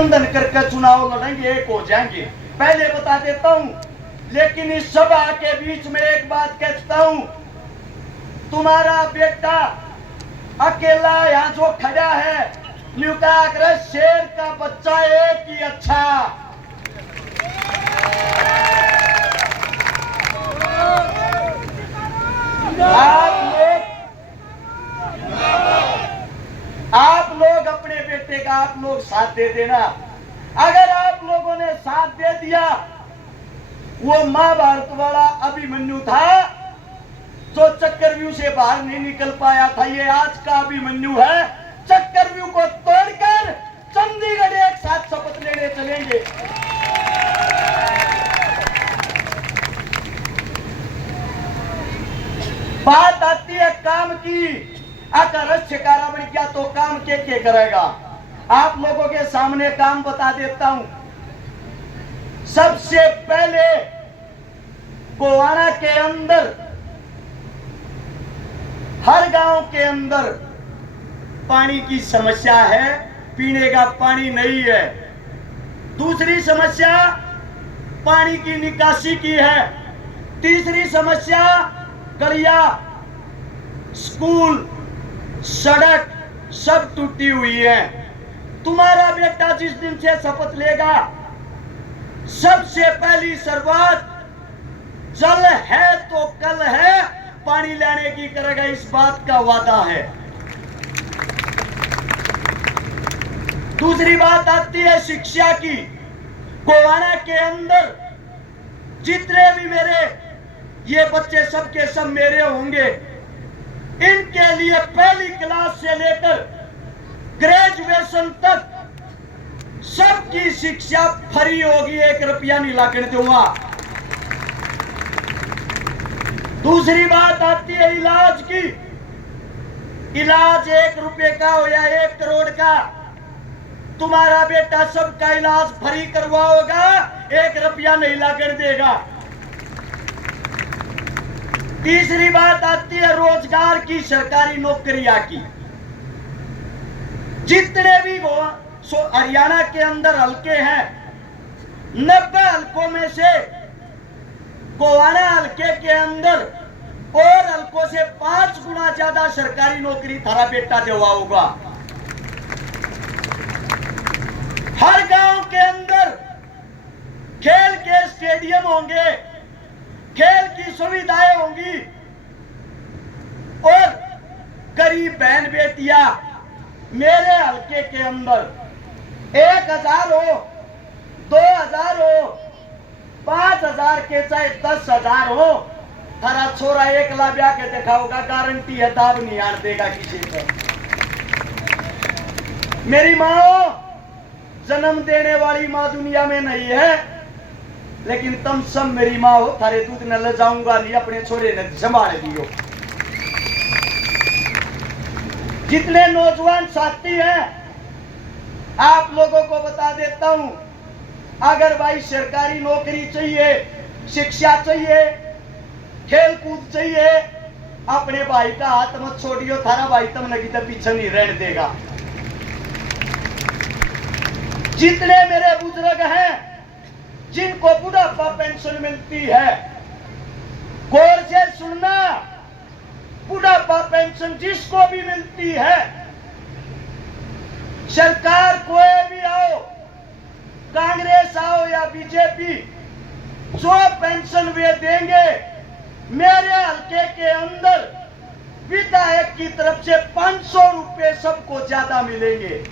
गठबंधन करके चुनाव लड़ेंगे, एक हो जाएंगे, पहले बता देता हूं। लेकिन इस सभा के बीच में एक बात कहता हूं, तुम्हारा बेटा अकेला यहां जो खड़ा है, न्यूकाग्र शेर का बच्चा एक ही अच्छा। आप लोग अपने बेटे का आप लोग साथ दे देना। अगर आप लोगों ने साथ दे दिया, वो महाभारत वाला अभिमन्यु था जो चक्रव्यूह से बाहर नहीं निकल पाया था, ये आज का अभिमन्यु है। चक्रव्यूह को तोड़कर चंडीगढ़ एक साथ शपथ लेने चलेंगे। बात आती है काम की, अगर रश्यकारा बन गया तो काम के करेगा। आप लोगों के सामने काम बता देता हूं। सबसे पहले गोवाना के अंदर, हर गांव के अंदर पानी की समस्या है, पीने का पानी नहीं है। दूसरी समस्या पानी की निकासी की है। तीसरी समस्या गलिया, स्कूल, सड़क सब टूटी हुई है। तुम्हारा बेटा जिस दिन से शपथ लेगा, सबसे पहली शुरुआत जल है तो कल है पानी लाने की करेगा, इस बात का वादा है। दूसरी बात आती है शिक्षा की। गोवाना के अंदर जितने भी मेरे ये बच्चे सबके सब मेरे होंगे, इनके लिए पहली क्लास से लेकर ग्रेजुएशन तक सबकी शिक्षा फ्री होगी, 1 रुपया नहीं लागने दूंगा। दूसरी बात आती है इलाज की। इलाज 1 रुपये का हो या 1 करोड़ का, तुम्हारा बेटा सबका इलाज फ्री करवाओगा, 1 रुपया नहीं लागने देगा। तीसरी बात आती है रोजगार की, सरकारी नौकरियां की। जितने भी हरियाणा के अंदर हलके हैं, 90 हलकों में से गोवाना हलके के अंदर और हलकों से 5 गुना ज्यादा सरकारी नौकरी थारा बेटा देवा होगा। हर गांव के अंदर खेल के स्टेडियम होंगे, खेल की सुविधाएं होंगी, और गरीब बहन बेटियां मेरे हलके के अंदर 1000 हो, 2000 हो, 5000 के चाहे 10,000 हो, थारा छोरा 1 लाख ब्याह के दिखाओगा, गारंटी है दाब नहीं आने देगा किसी से। मेरी माँ जन्म देने वाली माँ दुनिया में नहीं है, लेकिन तुम सब मेरी माँ हो, थारे दूध न ले जाऊंगा नहीं, अपने छोरे ने संभाल दियो। जितने नौजवान साथी हैं, आप लोगों को बता देता हूं, अगर भाई सरकारी नौकरी चाहिए, शिक्षा चाहिए, खेल कूद चाहिए, अपने भाई का हाथ मत छोड़ियो, थारा भाई तुमने किधर पीछे नहीं रहने देगा। जितने मेरे बुजुर्ग हैं जिनको बुढ़ापा पेंशन मिलती है, गौर से सुनना, बुढ़ापा पेंशन जिसको भी मिलती है, सरकार कोई भी आओ, कांग्रेस आओ या बीजेपी, जो पेंशन वे देंगे, मेरे हल्के के अंदर विधायक की तरफ से 500 रुपए सबको ज्यादा मिलेंगे।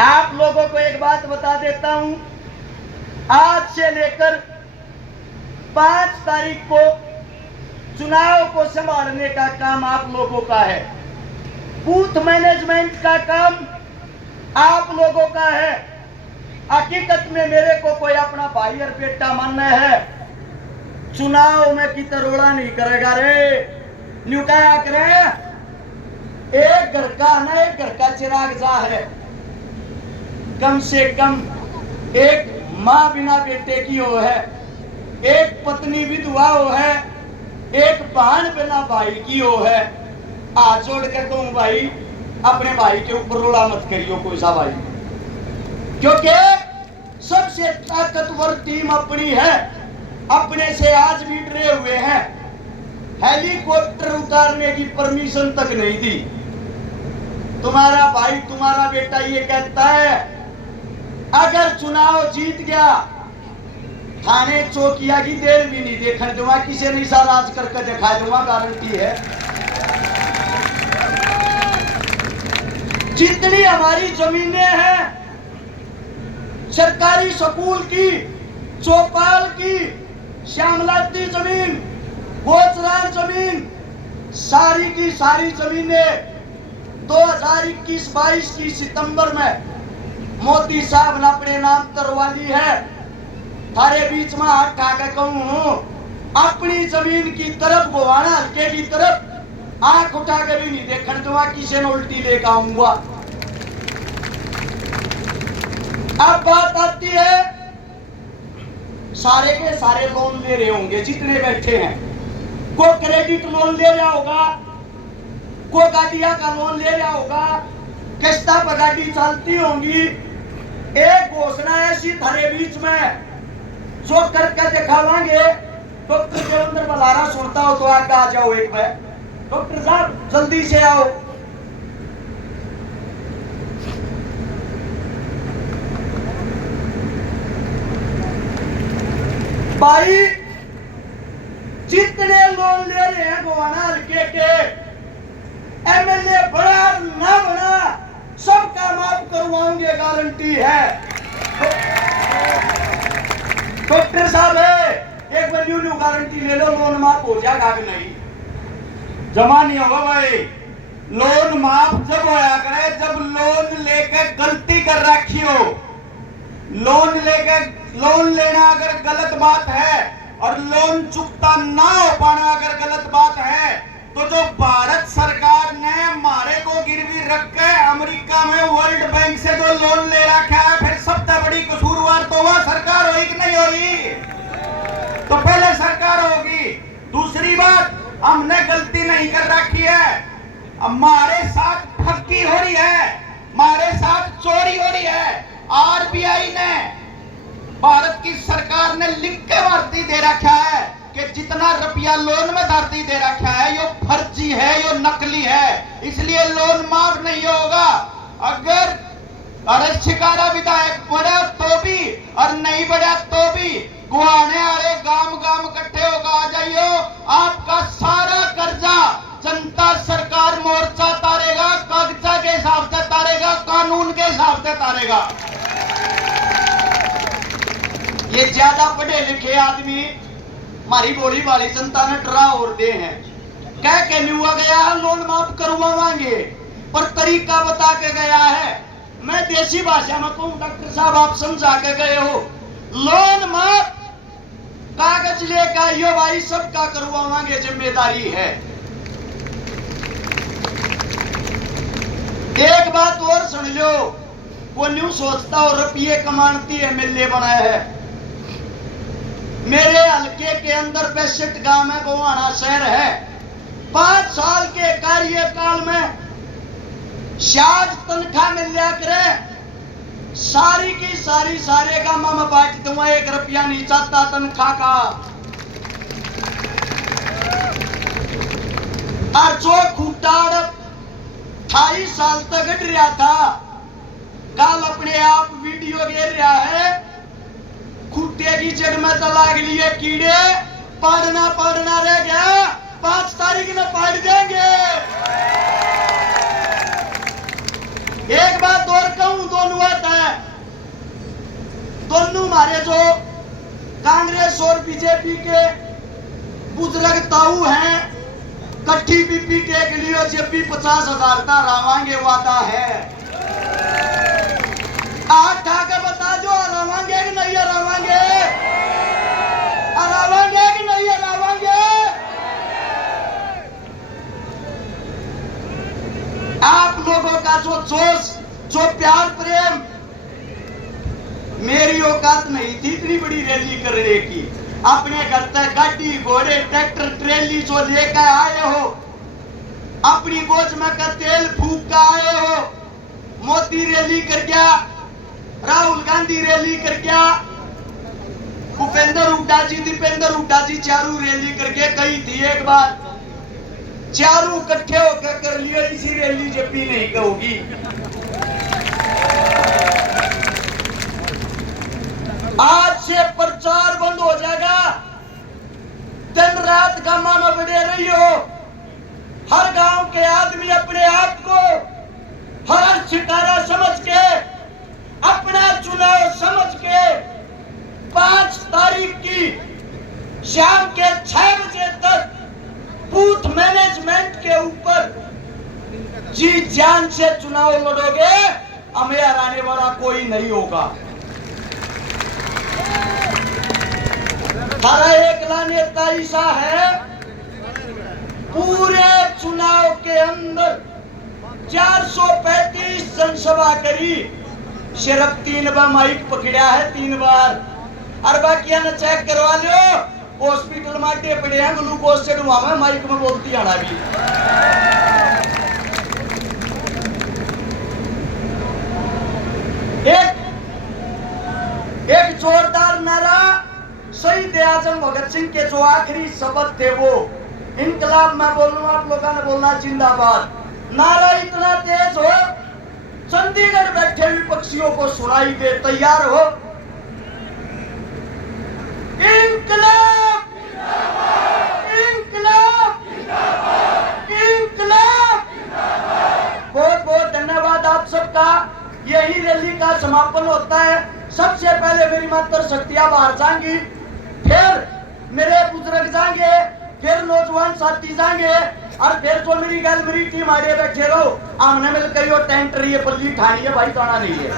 आप लोगों को एक बात बता देता हूं, आज से लेकर 5 तारीख को चुनाव को संभालने का काम आप लोगों का है। बूथ मैनेजमेंट का काम आप लोगों का है। हकीकत में मेरे को कोई अपना भाई और बेटा मानना है, चुनाव में की तरोड़ा नहीं करेगा रे। न्यू क्या करे, एक घर का ना एक घर का चिराग जा है, कम से कम एक माँ बिना बेटे की हो है, एक पत्नी विधवा हो है, एक बहन बिना भाई की हो है, हाथ जोड़ के कहूं भाई, अपने भाई के ऊपर रोला मत करियो कोई सा भाई, क्योंकि सबसे ताकतवर टीम अपनी है। अपने से आज भी डरे हुए हैं, हेलीकॉप्टर उतारने की परमिशन तक नहीं दी। तुम्हारा भाई, तुम्हारा बेटा ये कहता है अगर चुनाव जीत गया थाने चौकिया की देर भी नहीं देखने दूंगा, किसी ने सा राज करके दिखा दूंगा, गारंटी है। जितनी हमारी जमीनें हैं, सरकारी स्कूल की, चौपाल की, श्यामलाती जमीन, गोचरान जमीन, सारी की सारी जमीनें 2021-22 की सितंबर में मोदी साहब ने अपने नाम करवा ली है। थारे बीच में हाथ उठा के कहूं, अपनी जमीन की तरफ, गोवाना हल्के की तरफ आंख उठा के भी नहीं देखने दूंगा, किसी ने उल्टी लेकर आऊंगा। अब बात आती है, सारे के सारे लोन ले रहे होंगे जितने बैठे हैं, को क्रेडिट लोन ले रहा होगा, को गाड़िया का लोन ले रहा होगा, किस्ता पर गाड़ी चलती होंगी। एक घोषणा ऐसी थारे बीच में जो करके दिखावांगे। डॉक्टर के अंदर बुलाना सुनता हो तो आगे आ जाओ एक बार। डॉक्टर साहब जल्दी से आओ। भाई जितने लोन ले रहे हैं गोवाना हल्के के, एमएलए बड़ा ना बना, सबका माफ करवाएंगे, गारंटी है। डॉक्टर साहब है, एक बार न्यू गारंटी ले लो, लोन माफ हो जाएगा कि नहीं? जमा नहीं होगा भाई। लोन माफ जब होया करे जब लोन लेके गलती कर रखी हो। लोन लेना अगर गलत बात है और लोन चुकता ना हो पाना अगर गलत बात है, तो जो भारत सरकार ने हमारे को गिरवी रख के अमेरिका में वर्ल्ड बैंक से जो लोन ले रखा है, फिर सबसे बड़ी कसूरवार तो वह सरकार होगी कि नहीं होगी? तो पहले सरकार होगी। दूसरी बात, हमने गलती नहीं कर रखी है, हमारे साथ ठगी हो रही है, हमारे साथ चोरी हो रही है। आरबीआई ने, भारत की सरकार ने लिख के भर्ती दे रखा है कि जितना रुपया लोन में धरती दे रखा है ये फर्जी है, ये नकली है, इसलिए लोन माफ नहीं होगा। अगर अरे शिकारा विधायक बढ़ा तो भी और नहीं बढ़ा तो भी गुआने वाले गांव गांव इकट्ठे होकर आ जाइयो, आपका सारा कर्जा जनता सरकार मोर्चा तारेगा, कागजा के हिसाब से तारेगा, कानून के हिसाब से तारेगा। ये ज्यादा पढ़े लिखे आदमी हमारी बोली वाली जनता ने डरा और दे हैं, कह के हुआ गया लोन माफ करवाएंगे, पर तरीका बता के गया है। मैं देसी भाषा में कहूं, डॉक्टर साहब आप समझा के गए हो, लोन माफ कागज लेकर आइयो भाई, सबका करवाएंगे, जिम्मेदारी है। एक बात और सुन लो, वो न्यू सोचता हो रुपये कमाती एमएलए बनाया है। मेरे हल्के के अंदर 65 गांव में गोवाना शहर है। 5 साल के कार्यकाल में शायद तनख्वाह मिल लिया करे, सारी की सारी सारे का मैं बांट दूंगा, 1 रुपया नहीं चाहता तनख्वाह का। और जो खूटाड़ 28 साल तक गट रहा था, कल अपने आप वीडियो गिर रहा है, खूटे की जड़ में तो लाग लिए कीड़े, पढ़ना रह गया, 5 तारीख में पढ़ देंगे। एक बात और कहूं, दोनों आता है, दोनों हमारे जो कांग्रेस और बीजेपी के बुजुर्ग ताऊ हैं, कट्ठी बीपी के लिए जब भी 50,000 का रावांगे वादा है। आज ठाके बता जो हरावांगे कि नहीं हरावांगे, हरावांगे कि नहीं हरावांगे। आप लोगों का जो जोश, जो प्यार प्रेम, मेरी औकात नहीं थी इतनी बड़ी रैली करने की। अपने घर तक गाड़ी घोड़े ट्रैक्टर ट्रेली जो लेकर आए हो, अपनी गोज में का तेल फूक का आए हो। मोदी रैली कर गया, राहुल गांधी रैली कर गया, भूपेंद्र हुड्डा जी, दीपेंद्र हुड्डा जी चारों रैली करके कही थी एक बार, चारों इकट्ठे होकर कर लियो, इसी रैली जब भी नहीं कहोगी। आज से प्रचार बंद हो जाएगा। दिन रात गांव में बड़े रही हो। हर गांव के आदमी अपने आप को हर सितारा समझ के, अपना चुनाव समझ के 5 तारीख की शाम के 6 बजे तक बूथ मैनेजमेंट के ऊपर जी जान से चुनाव लड़ोगे, हमें हराने वाला कोई नहीं होगा। हमारा एक नेता ऐसा है, पूरे चुनाव के अंदर 435 जनसभा करी, सिर्फ 3 बार माइक पकड़ा है, 3 बार। और बाकी ने चेक करवा लो, हॉस्पिटल में पड़े हैं, ग्लूकोज से डुआ में माइक में बोलती आना भी। एक जोरदार नारा शहीद आजम भगत सिंह के जो आखिरी शब्द थे वो, इनकलाब में बोलूं, आप लोगों ने बोलना जिंदाबाद। नारा इतना तेज हो, चंडीगढ़ बैठे विपक्षियों को सुनाई दे। तैयार हो? इनकलाब, इनकलाब, इनकलाब। बहुत बहुत धन्यवाद आप सबका। यही रैली का समापन होता है। सबसे पहले मेरी मातृ शक्तियां बाहर जाएंगी, फिर मेरे बुजुर्ग जाएंगे, फिर नौजवान साथी जाएंगे, और फिर जो मेरी गैलरी टीम आगे बैठे रहो, आमने मिलकर टेंट रही है, पल्ली ठाई है भाई, गाना नहीं है।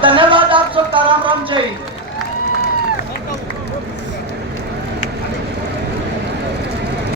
धन्यवाद आप सबका। राम राम, जय हिंद।